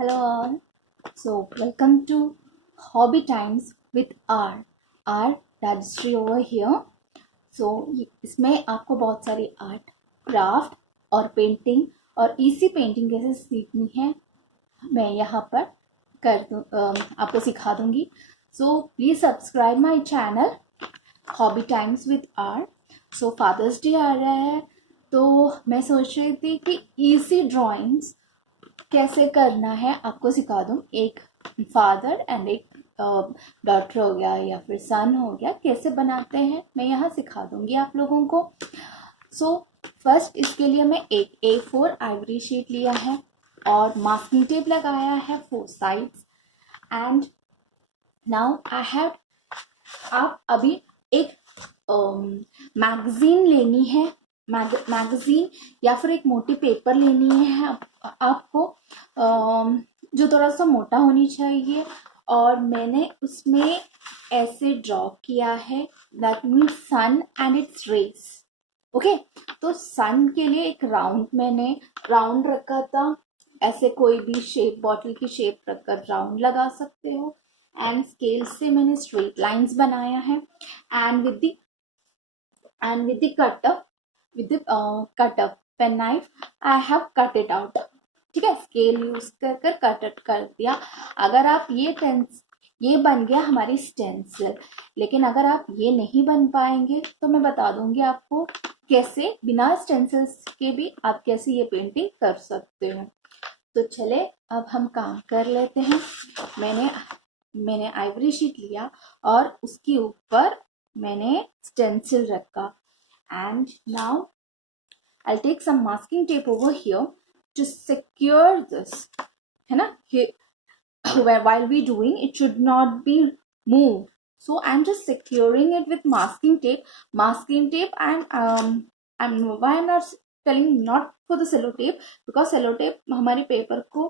Hello all. So welcome to Hobby Times with R. R Rajश्री over here. So इसमें आपको बहुत सारी art, craft और पेंटिंग और इसी पेंटिंग कैसे सीखनी है मैं यहाँ पर आपको सिखा दूंगी. So please subscribe my channel hobby times with R. So father's day आ रहा है तो मैं सोच रही थी कि इजी ड्राइंग्स कैसे करना है आपको सिखा दूँ. एक फादर एंड एक डॉटर हो गया या फिर सन हो गया, कैसे बनाते हैं मैं यहाँ सिखा दूंगी आप लोगों को. सो फर्स्ट इसके लिए मैं एक A4 आइवरी शीट लिया है और मास्किंग टेप लगाया है 4 sides. And now I have, आप अभी एक मैगजीन लेनी है, मैगजीन या फिर एक मोटी पेपर लेनी है आपको, जो थोड़ा सा मोटा होनी चाहिए. और मैंने उसमें ऐसे ड्रॉ किया है, that means sun and its rays. Okay, तो सन के लिए एक राउंड मैंने राउंड रखा था. ऐसे कोई भी शेप, बॉटल की शेप रखकर राउंड लगा सकते हो. एंड स्केल से मैंने स्ट्रेट लाइंस बनाया है. And with the cutter pen knife I have cut it out. ठीक है, स्केल यूज कर कट कर दिया. अगर आप ये बन गया हमारी स्टेंसिल. लेकिन अगर आप ये नहीं बन पाएंगे तो मैं बता दूंगी आपको कैसे बिना स्टेंसिल्स के भी आप कैसे ये पेंटिंग कर सकते हो. तो चले अब हम काम कर लेते हैं. मैंने आइवरी शीट लिया और उसके ऊपर मैंने स्टेंसिल रखा. And now I'll take some masking tape over here to secure this, है ना. While we doing it should not be moved, so I'm just securing it with masking tape. I'm why I'm not telling not for the sellotape, because sellotape हमारे paper को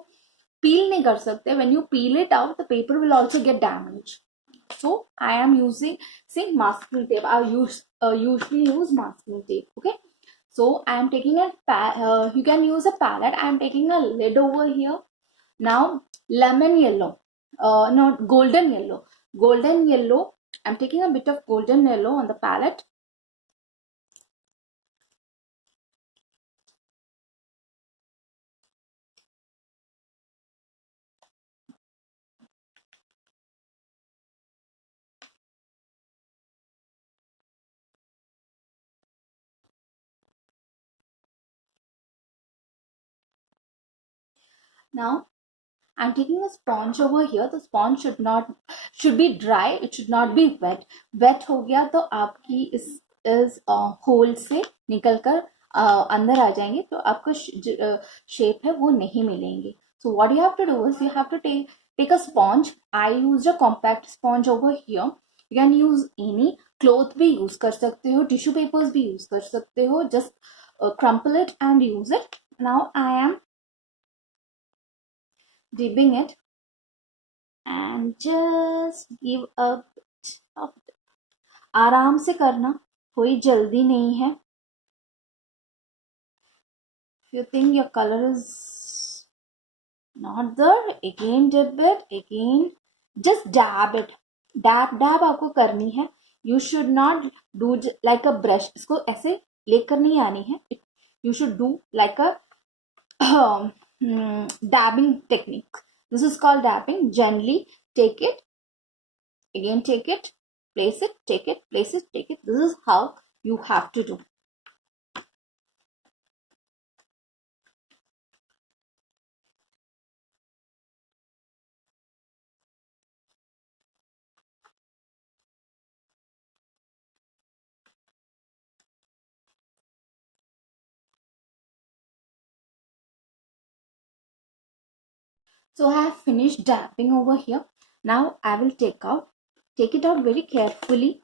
peel नहीं कर सकते. When you peel it out, the paper will also get damaged. So I am using masking tape. I usually use masking tape. Okay, so I am taking you can use a palette. I am taking a lid over here. Now lemon yellow, not golden yellow. I'm taking a bit of golden yellow on the palette. Now I'm taking a sponge over here. The sponge should be dry. It should not be wet. Wet हो गया तो आपकी इस whole से निकल कर अंदर आ जाएंगे, तो आपका शेप है वो नहीं मिलेंगे. So what you have to do is you have to take a sponge. I used a compact sponge over here. You can use any cloth भी use कर सकते हो, tissue papers भी use कर सकते हो. Just crumple it and use it. Now I am dipping it and just give a bit of, आराम से करना, कोई जल्दी नहीं है. If you think your color is not there, again dip it, again just dab it. dab आपको करनी है. You should not do like a brush. इसको ऐसे लेकर नहीं आनी है. You should do like a dabbing technique. This is called dabbing. Gently take it, again take it, place it, take it, place it, take it. This is how you have to do. So I have finished dabbing over here. Now I will take it out very carefully.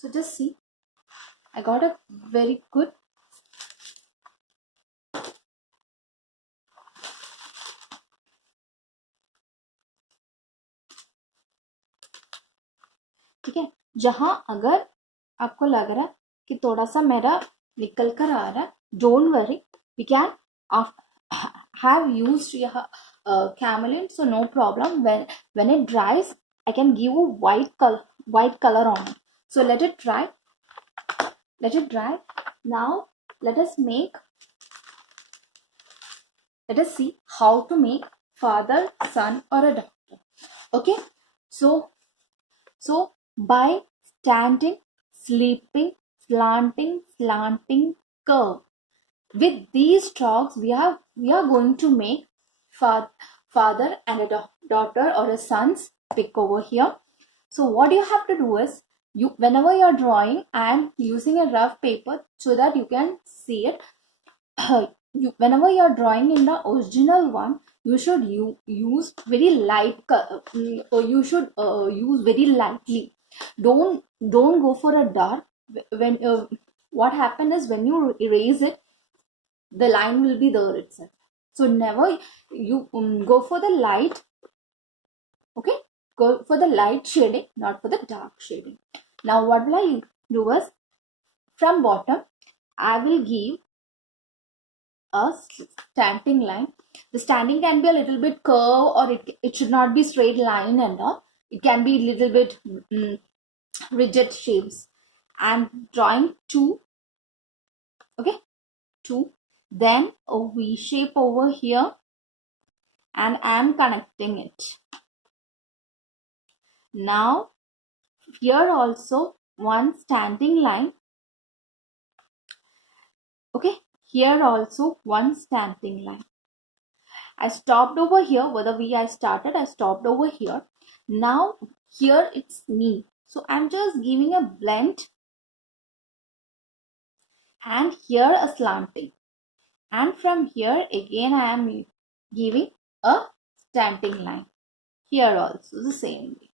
So just see, I got a very good. ठीक है, जहां अगर आपको लग रहा है कि थोड़ा सा मेरा निकल कर आ रहा है, don't worry, we can have used camelin, so no problem. When it dries, I can give you white color on it. So let it dry. Let it dry. Now let us see how to make father, son, or a doctor. Okay, so by standing, sleeping, slanting, curve. With these strokes, we are going to make father and a daughter or a son's pic over here. So what you have to do is, whenever you are drawing, I am using a rough paper so that you can see it. Whenever you are drawing in the original one, you should use very light or you should use very lightly. Don't go for a dark. When what happens is, when you erase it, the line will be there itself. So never you go for the light. Okay, go for the light shading, not for the dark shading. Now what will I do is, from bottom I will give a standing line. The standing can be a little bit curve, or it should not be straight line and all. It can be little bit rigid shapes. I'm drawing two. Okay, two. Then a V shape over here, and I'm connecting it. Now here also one standing line. Okay, here also one standing line. I stopped over here. With the V I started, I stopped over here. Now here it's me. So I'm just giving a blend, and here a slanting. And from here again I am giving a standing line. Here also the same way.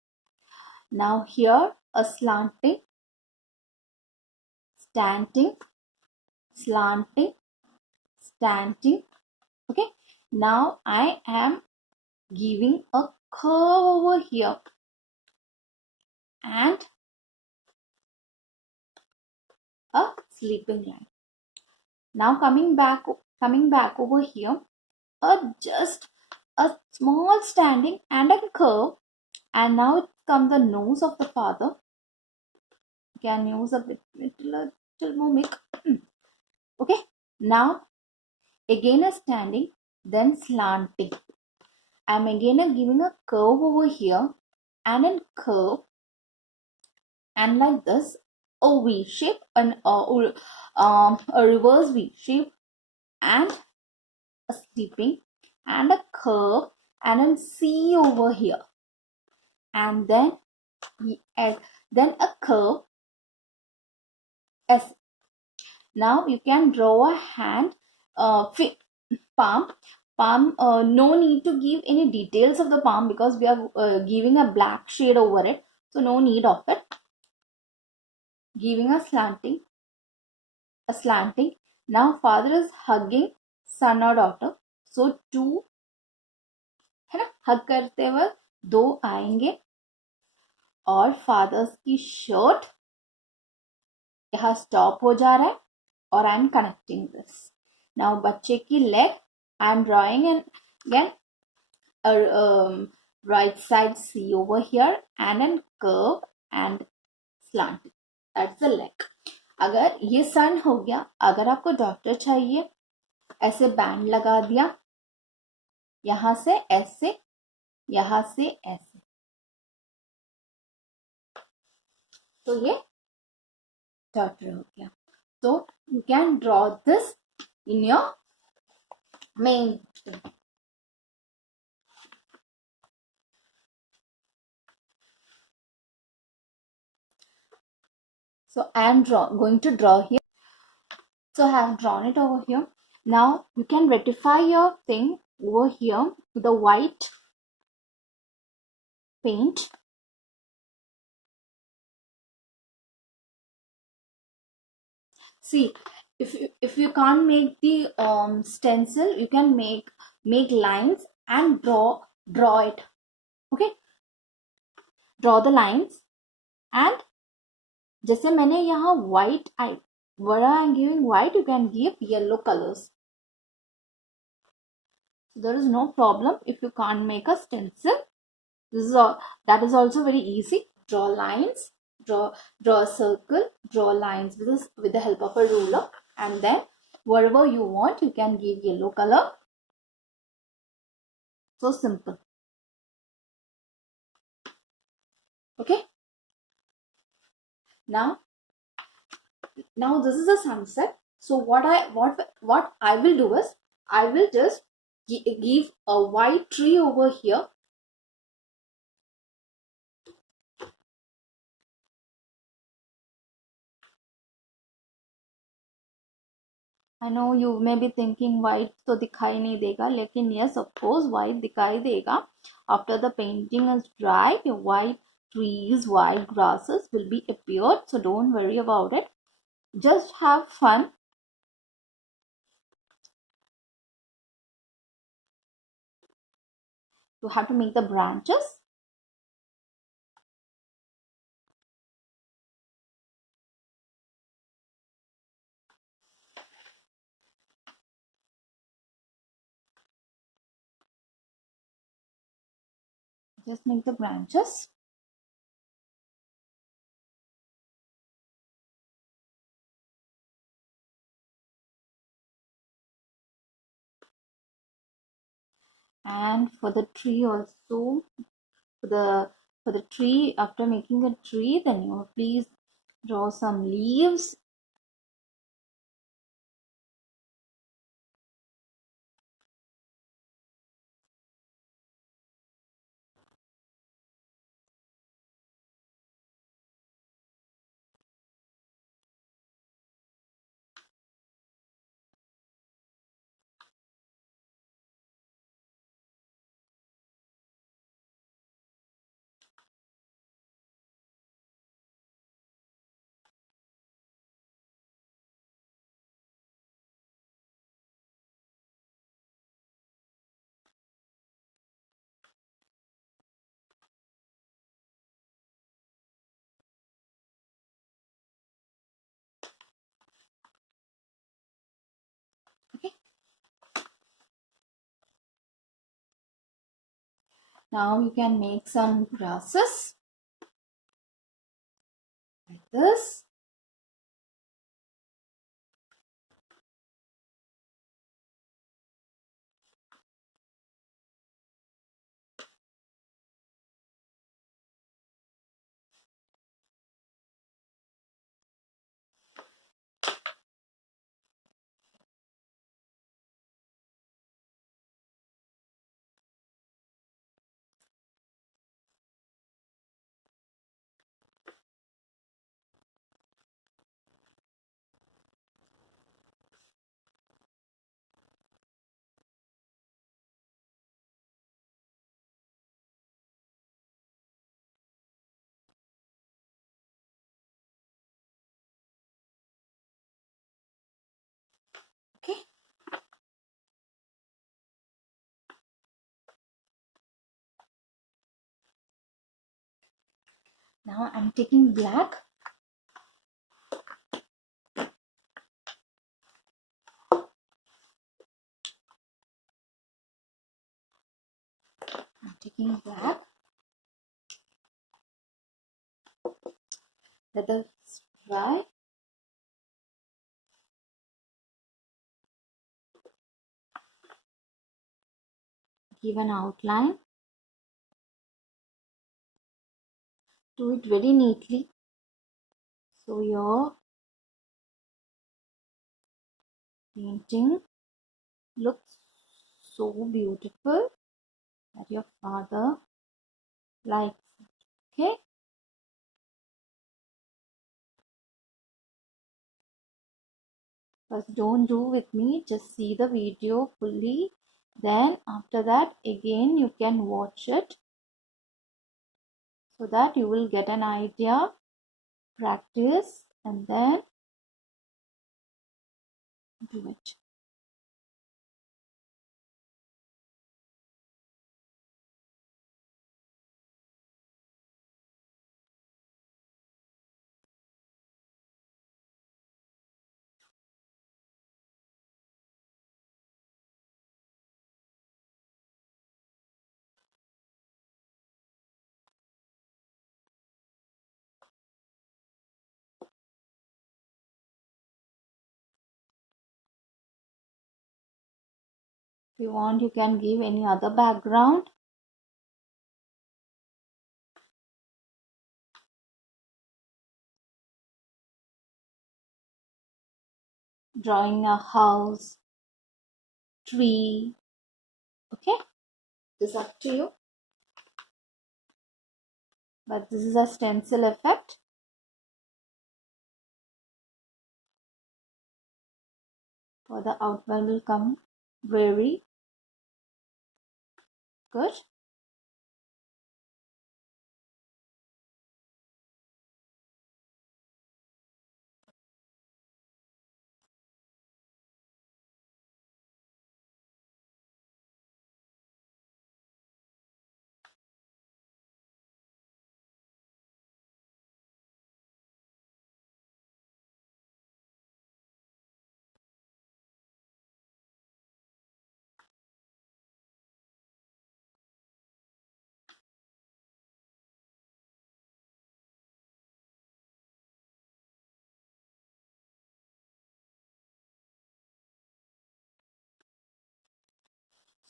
Now here a slanting, standing, slanting, standing. Okay, now I am giving a curve over here, and a sleeping line. Now coming back over here, just a small standing and a curve, and now it comes the nose of the father. You can use a little more make. Okay, now again a standing, then slanting. I'm again giving a curve over here, and a curve, and like this a V shape, and a reverse V shape, and a sleeping, and a curve, and a C over here, and then a curve S. Now you can draw a hand, palm. No need to give any details of the palm, because we are giving a black shade over it, so no need of it. Giving a slanting. Now father is hugging son or daughter, so two है ना, हग करते वक्त दो आएंगे, और fathers की shirt यहाँ stop हो जा रहा है, और I am connecting this. Now बच्चे की leg I am drawing, and again right side C over here, and then curve and slant. That's the leg. अगर ये सन हो गया, अगर आपको डॉक्टर चाहिए, ऐसे बैंड लगा दिया, यहां से ऐसे, यहां से ऐसे, तो ये डॉक्टर हो गया. So you can draw this in your main. So I am going to draw here. So I have drawn it over here. Now you can rectify your thing over here with the white paint. See, if you can't make the stencil, you can make lines and draw it. Okay, draw the lines, and जैसे मैंने यहाँ white where I am giving white, you can give yellow colors. So there is no problem if you can't make a stencil. This is all, that is also very easy. Draw lines, draw a circle, draw lines with the help of a ruler, and then wherever you want you can give yellow color. So simple. Okay. Now this is a sunset. So what I will do is, I will just give a white tree over here. I know you may be thinking white तो दिखाई नहीं देगा, लेकिन yes, of course white दिखाई देगा. After the painting is dry, your white trees, white grasses will be appeared. So don't worry about it. Just have fun. You have to make the branches. Just make the branches. And for the tree also, for the tree, after making a tree, then you please draw some leaves. Okay. Now you can make some grasses like this. Okay. Now I'm taking black. I'm taking black. Let it dry. Give an outline. Do it very neatly, so your painting looks so beautiful that your father likes it. Okay. First, don't do with me, just see the video fully. Then after that, again you can watch it, so that you will get an idea, practice, and then do it. If you want, you can give any other background. Drawing a house, tree. Okay, it's up to you. But this is a stencil effect. For the outline will come very good.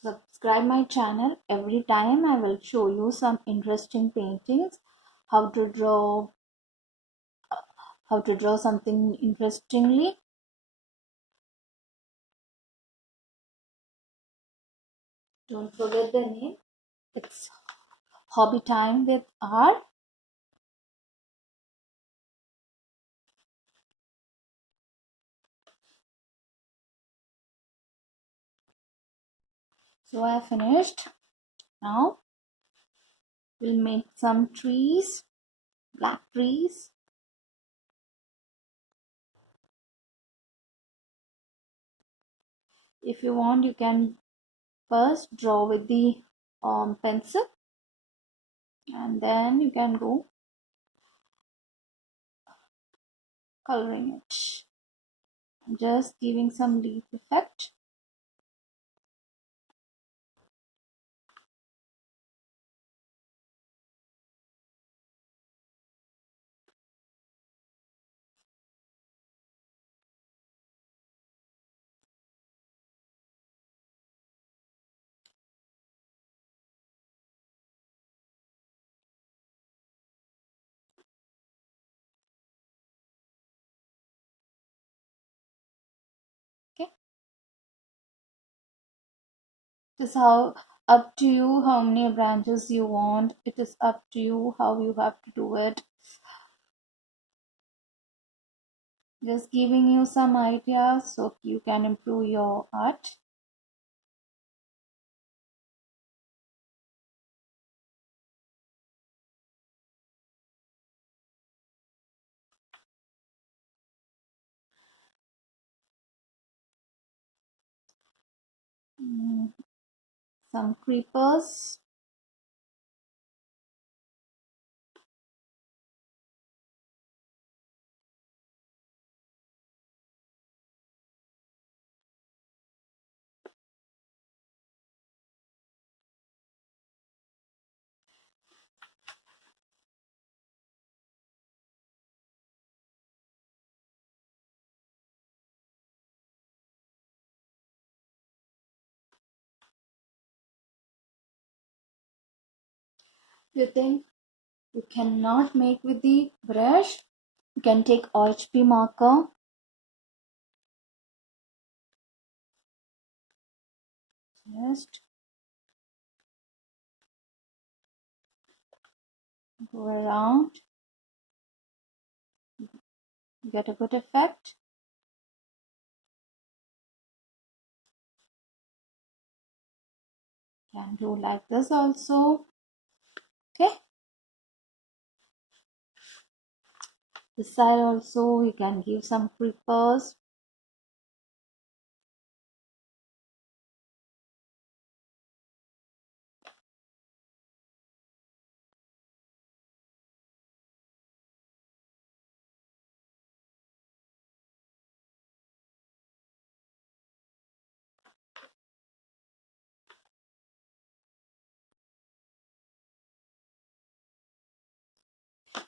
Subscribe my channel. Every time I will show you some interesting paintings, how to draw something interestingly. Don't forget the name. It's Hobby Time with R. So I finished. Now we'll make some trees, black trees. If you want, you can first draw with the pencil, and then you can go coloring it. Just giving some leaf effect. Okay. It is how up to you how many branches you want. It is up to you how you have to do it. Just giving you some ideas so you can improve your art. Some creepers. You think you cannot make with the brush? You can take OHP marker. Just go around. Get a good effect. Can do like this also. Okay. This side also you can give some creepers.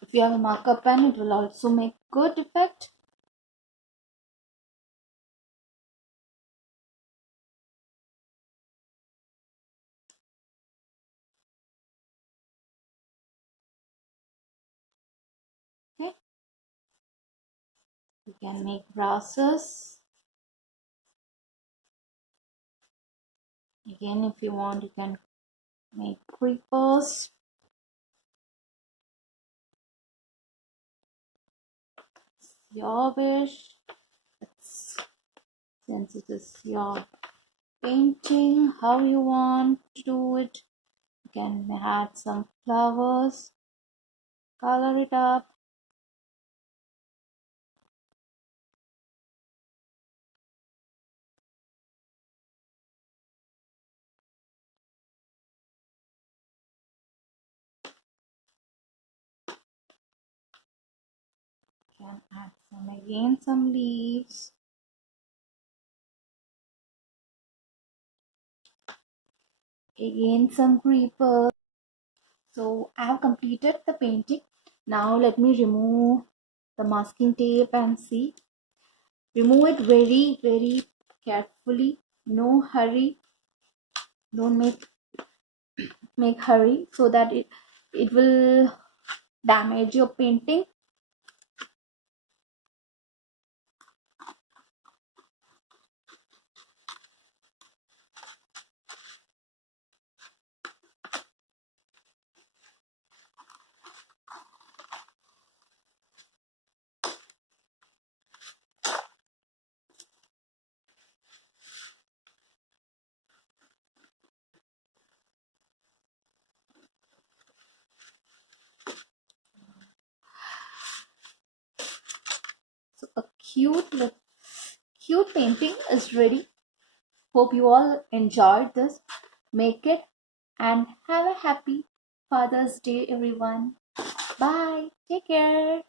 If you have a marker pen, it will also make good effect. Okay, you can make grasses. Again, if you want, you can make creepers. Your wish. Since it is your painting, how you want to do it, you can add some flowers, color it up. You can add some leaves. Again some creepers. So I have completed the painting. Now let me remove the masking tape and see. Remove it very carefully. No hurry. Don't make hurry so that it will damage your painting. So a cute painting is ready. Hope you all enjoyed this. Make it and have a happy Father's Day, everyone. Bye. Take care.